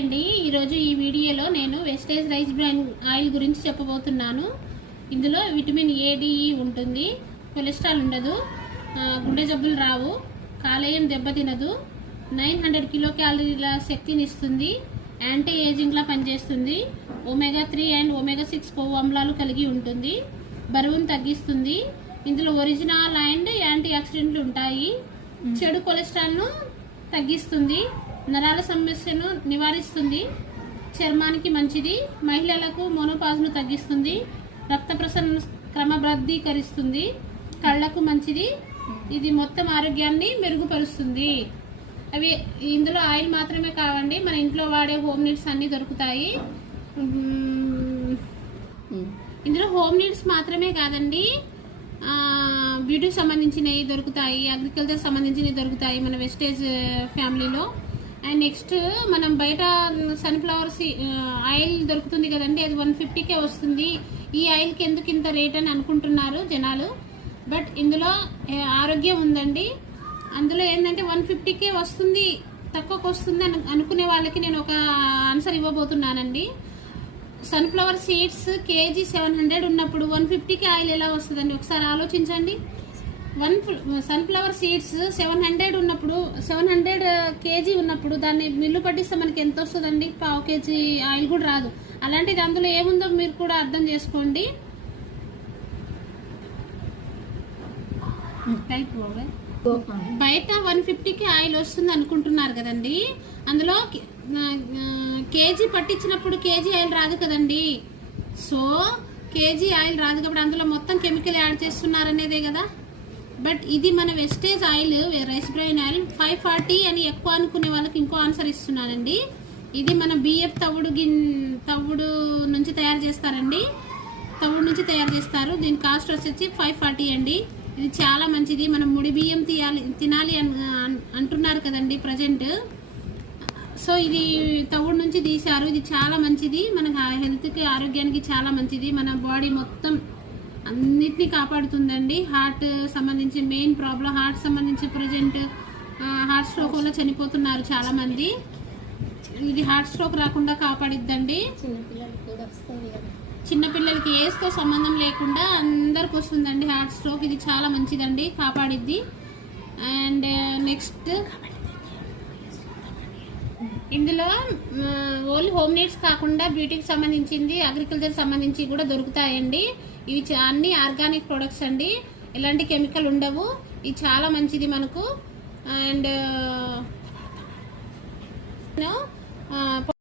అండి ఈరోజు ఈ వీడియోలో నేను వెస్టేజ్ రైస్ బ్రాన్ ఆయిల్ గురించి చెప్పబోతున్నాను. ఇందులో విటమిన్ ఏడిఈ ఉంటుంది, కొలెస్ట్రాల్ ఉండదు, గుండె జబ్బులు రావు, కాలేయం దెబ్బతినదు, 900 కిలో క్యాలరీల శక్తిని ఇస్తుంది, యాంటీ ఏజింగ్లా పనిచేస్తుంది, ఒమేగా 3 అండ్ ఒమేగా 6 కొవ్వు ఆమ్లాలు కలిగి ఉంటుంది, బరువును తగ్గిస్తుంది. ఇందులో ఒరిజినల్ అండ్ యాంటీ ఆక్సిడెంట్లు ఉంటాయి, చెడు కొలెస్ట్రాల్ను తగ్గిస్తుంది, నరాల సమస్యను నివారిస్తుంది, చర్మానికి మంచిది, మహిళలకు మోనోపాజ్ను తగ్గిస్తుంది, రక్త ప్రసరణ క్రమబద్ధీకరిస్తుంది, కళ్ళకు మంచిది. ఇది మొత్తం ఆరోగ్యాన్ని మెరుగుపరుస్తుంది. అవి ఇందులో ఆయిల్ మాత్రమే కావండి, మన ఇంట్లో వాడే హోమ్ నీడ్స్ అన్నీ దొరుకుతాయి. ఇందులో హోమ్ నీడ్స్ మాత్రమే కాదండి, బ్యూటీకి సంబంధించినవి దొరుకుతాయి, అగ్రికల్చర్ సంబంధించినవి దొరుకుతాయి మన వెస్టేజ్ ఫ్యామిలీలో. అండ్ నెక్స్ట్ మనం బయట సన్ఫ్లవర్ ఆయిల్ దొరుకుతుంది కదండి, అది 150కే వస్తుంది. ఈ ఆయిల్కి ఎందుకు ఇంత రేట్ అని అనుకుంటున్నారు జనాలు, బట్ ఇందులో ఆరోగ్యం ఉందండి. అందులో ఏంటంటే 150కే వస్తుంది, తక్కువకు వస్తుంది అని అనుకునే వాళ్ళకి నేను ఒక ఆన్సర్ ఇవ్వబోతున్నానండి. సన్ఫ్లవర్ సీడ్స్ కేజీ 700 ఉన్నప్పుడు 150కి ఆయిల్ ఎలా వస్తుందండి, ఒకసారి ఆలోచించండి. సన్ఫ్లవర్ సీడ్స్ 700 ఉన్నప్పుడు, 700 కేజీ ఉన్నప్పుడు దాన్ని మిల్లు పట్టిస్తే మనకి ఎంత వస్తుందండి? పావు కేజీ ఆయిల్ కూడా రాదు. అలాంటిది అందులో ఏముందో మీరు కూడా అర్థం చేసుకోండి. బయట 150కి ఆయిల్ వస్తుంది అనుకుంటున్నారు కదండి, అందులో కేజీ పట్టించినప్పుడు కేజీ ఆయిల్ రాదు కదండి. సో కేజీ ఆయిల్ రాదు కాబట్టి అందులో మొత్తం కెమికల్ యాడ్ చేస్తున్నారనేదే కదా. బట్ ఇది మన wastage oil, rice bran oil 540 అని ఎక్కువ అనుకునే వాళ్ళకి ఇంకో ఆన్సర్ ఇస్తున్నానండి. ఇది మన బియ్యపు తవుడు నుంచి తయారు చేస్తారండి, తవుడు నుంచి తయారు చేస్తారు. దీని కాస్ట్ వచ్చేసి 540 అండి. ఇది చాలా మంచిది. మనం ముడి బియ్యం తినాలి అంటున్నారు కదండి ప్రజెంట్. సో ఇది తవుడు నుంచి తీశారు. ఇది చాలా మంచిది, మన హెల్త్కి ఆరోగ్యానికి చాలా మంచిది. మన బాడీ మొత్తం అన్నిటినీ కాపాడుతుందండి. హార్ట్ సంబంధించి మెయిన్ ప్రాబ్లం, హార్ట్ సంబంధించి ప్రజెంట్ హార్ట్ స్ట్రోక్ వల్ల చనిపోతున్నారు చాలా మంది. ఇది హార్ట్ స్ట్రోక్ రాకుండా కాపాడిద్దండి. చిన్నపిల్లలకి ఏజ్తో సంబంధం లేకుండా అందరికి వస్తుందండి హార్ట్ స్ట్రోక్. ఇది చాలా మంచిదండి, కాపాడిద్ది. అండ్ నెక్స్ట్ ఇందులో ఓన్లీ హోమ్ నీడ్స్ కాకుండా బ్యూటీకి సంబంధించింది, అగ్రికల్చర్ సంబంధించి కూడా దొరుకుతాయండి. ఇవి అన్ని ఆర్గానిక్ ప్రొడక్ట్స్ అండి, ఎలాంటి కెమికల్ ఉండవు. ఇది చాలా మంచిది మనకు. అండ్